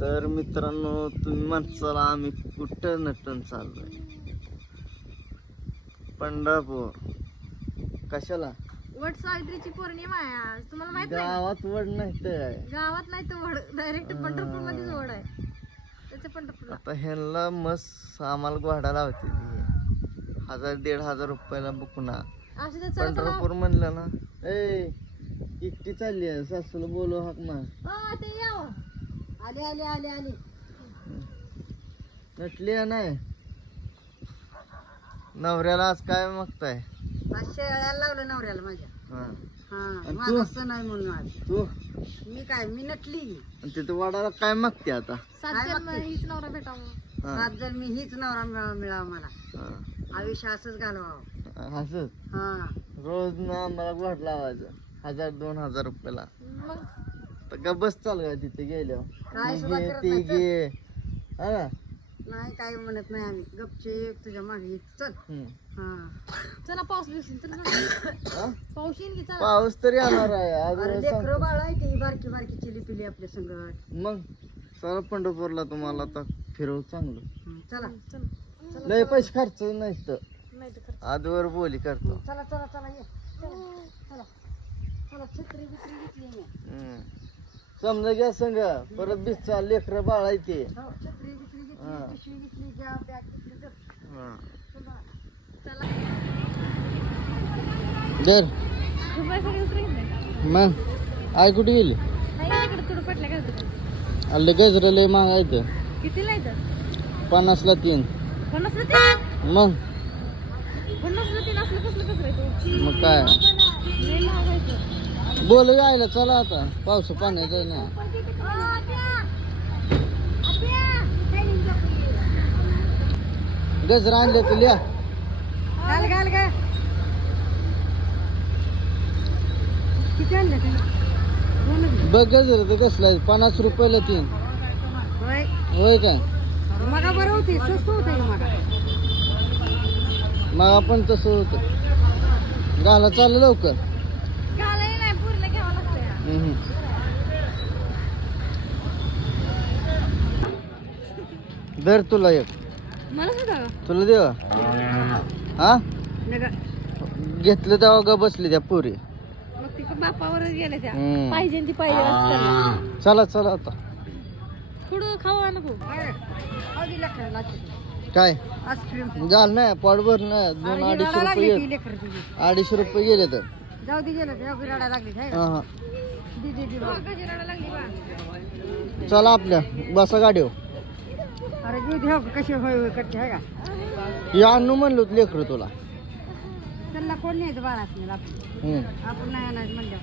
तर मित्रांनो तुम्ही म्हणसाला आम्ही कुठं नटून चाललोय? पंढरपूर. कशाला? वट सावित्रीची पौर्णिमा आहे आज. तुम्हाला माहीत नाही? गावात वड नाही तर गावात नाही तर वड. डायरेक्ट पंढरपूर मध्येच वड आहे. त्याचं पंढरपूरला. आता ह्यांना मस्त आम्हाला घोडा लावते हजार दीड हजार रुपयाला बुकना. असं ते चला चला. पंढरपूर म्हणलं ना. ए एकटी चालली आहे. सासूला बोलव हाक ना हो, ते याव आले आले आले आले. नटली आहे नाही? नवऱ्याला आज काय मागताय? आज शेळ्याला लावलं नवऱ्याला माझ्या. हा. हा आणि माझा म्हणून आज. तू? मी काय मी नटली. आणि तिथं वाडाला काय मागते आता? सात जन्म हीच नवरा भेटावं. हा, सात जण मी हीच नवरा मिळावा मिळावा मला. हा. आयुष्य असंच घालवावं. असंच? हा. रोज ना आम्हाला घोड लावायचं. हजार दोन हजार रुपयाला. मग तर का बस चालू आहे तिथे गेल्यावर. काय हे सुद्धा घे, करत ते नाही, हा. ना? नाही काय म्हणत नाही आम्ही. गपचे तुझ्या मागे चल. हम्म. हा. चला पाऊस चल. हा? पाऊस येईन की चला? पाऊस तरी येणार आहे. अरे लेकरं बाळ आहे ती बारकी बारकी चिली पिली आपल्या संगत मग? चला पंढरपूरला तुम्हाला आता फिरवू चांगलं. हं, चला. चला. लय पैसे खर्च नाही तर. नाही तर खरं. आजवर बोली करतो. चला चला चला ये. चला चला. चला छत्री बित्री घेतली मी. हम्म. समजा घ्या संग परत बिस्सा लेकर छत्री बित्री घेतली हा. पिशवी घेतली घ्या बॅग घेतली तर चला. मग आई कुठे गेली? आले गजरे लय मागायचं कितीला येतं पन्नासला तीन. मग? पन्नासला तीन असलं कसलं कसं मग काय? बोल यायला चला आता. पाऊस पाण्याचं नाही गजरा आणले तर लिहा. घाल घाल घाल किती आणलं दोनच बघ गजर तर कसला आहे. पन्नास रुपयाला तीन. होय. होय काय? मगा बरं होते स्वस्त होते मगा. मग आपण तसं होतं घाला चाललं लवकर. धर तुला एक. मला सुद्धा तुला देवा. हा? नका. घेतलं तेव्हा का बसली त्या पुरी. मग ती बापावरच गेल्या त्या. हम्म. पाहिजे ती पाहिजे असतं चला चला आता. थोडं खावा नको काय? आईस्क्रीम. झालं नाही पोटभर नाही. दोन अडीचशे रुपये गेले. अडीचशे रुपये गेले तर. जाऊ दे गेलं लागली हा हा. चला आपल्या बसा गाडीवर. अरे द्या कशी होय होय करते आहे का? हे आणू म्हणलो लेकरं तुला. त्यांना कोण नाही बाळा आपण नाही म्हणलं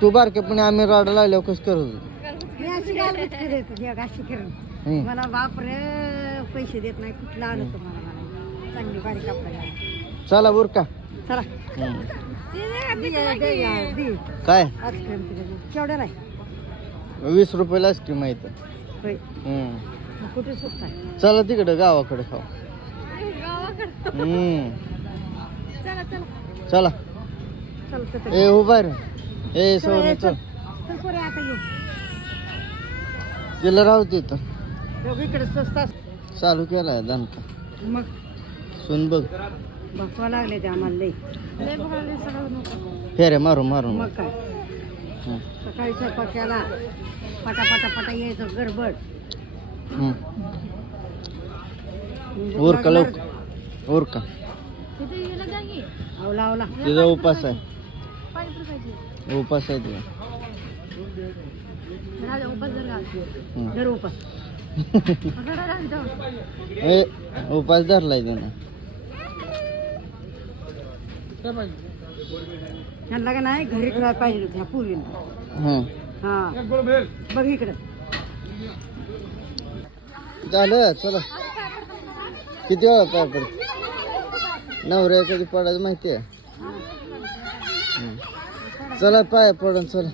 तू बारकेपणे आम्ही राडा लागल्यावर कसं करत. मला बाप रे पैसे देत नाही कुठला मला? चांगली बारीक. चला बर का चला. काय? वीस रुपयाला आईस्क्रीम आहे इथं. होय. हम्म. मग कुठे स्वस्त आहे? चला तिकडे गावाकडे खाऊ. हम्म. चला. चला चला चल तर ए उभा रे. ए चल, सोने चल. चल पोरे आता येऊ तिला राहू तिथं स्वस्त असतं. चालू केलाय दणका. मग? सुन बघ. बसवा लागले ते आम्हाला लई. लय बघायला सगळं नको. फेरे मारू मारू. मग काय. सकाळी स्वयंपाक केला पटा पटा पटा यायचं गडबड. लागणार. लवकर. उर का. आवला आवला तिचा उपास आहे. उपास आहे तिचा. उपास ए उपास धरलाय तिने. त्यांना का नाही घरी ठेवायला पाहिजे होत्या पूर्वीला हं. हा. बघ इकडं. झालं चला. किती वेळा पाय पडत नवऱ्या कधी पडायचं माहिती आहे. चला पाय पडून चला.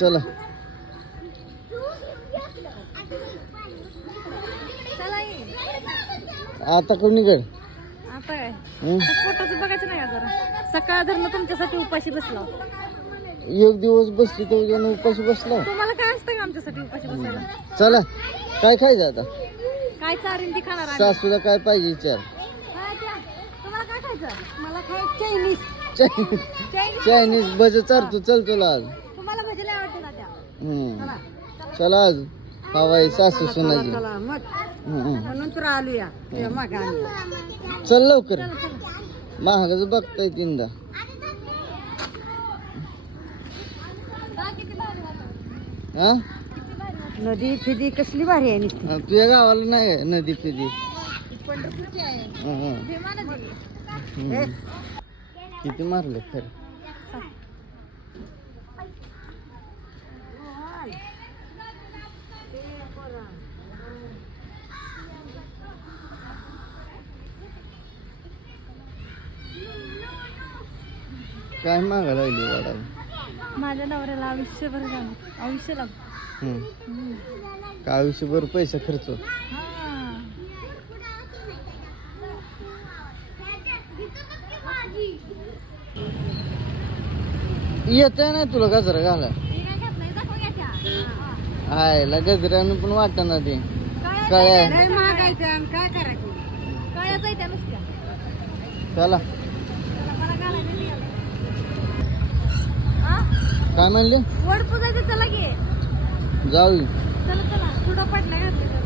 चला. आता कोणी कर बघता काय? पोटाचं बघायचं नाही का जरा? सकाळ धरणं तुमच्यासाठी उपाशी बसला. एक दिवस बसली तर उद्या उपाशी बसला. तुम्हाला काय असतं का आमच्यासाठी उपाशी बसायला? चला काय खायचं आता? काय चारीन ती खाणार आम्ही? सासूला काय पाहिजे विचार. काय त्या? तुम्हाला काय खायचं? मला काय चायनीज चायनीज चायनीज? भज चारतो चल तुला आज. तुम्हाला भजी लय आवडते ना त्या. हम्म. चला आज. हवाई सासू सुनाची चला. म्हणून तर लवकर. महागच बघताय तीनदा. हा? नदी फिदी कसली भारी आहे तुझ्या गावाला नाही आहे नदी फिदी. किती मारले खरं. काय मागा लागली वाढायला? माझ्या नवऱ्याला आयुष्यभर जाणं आयुष्य हम्म. का आयुष्यभर पैसा खर्च येत नाही तुला गजरा घाला आयला गजऱ्यानं पण वाटत ना ते. काय लय महागायचं आणि काय करायचं? कळ्याचा त्या नुसत्या. चला. काय म्हणले? वड पुजायचं चला की. जाऊ. चला चला. थोडं पडलं घातलं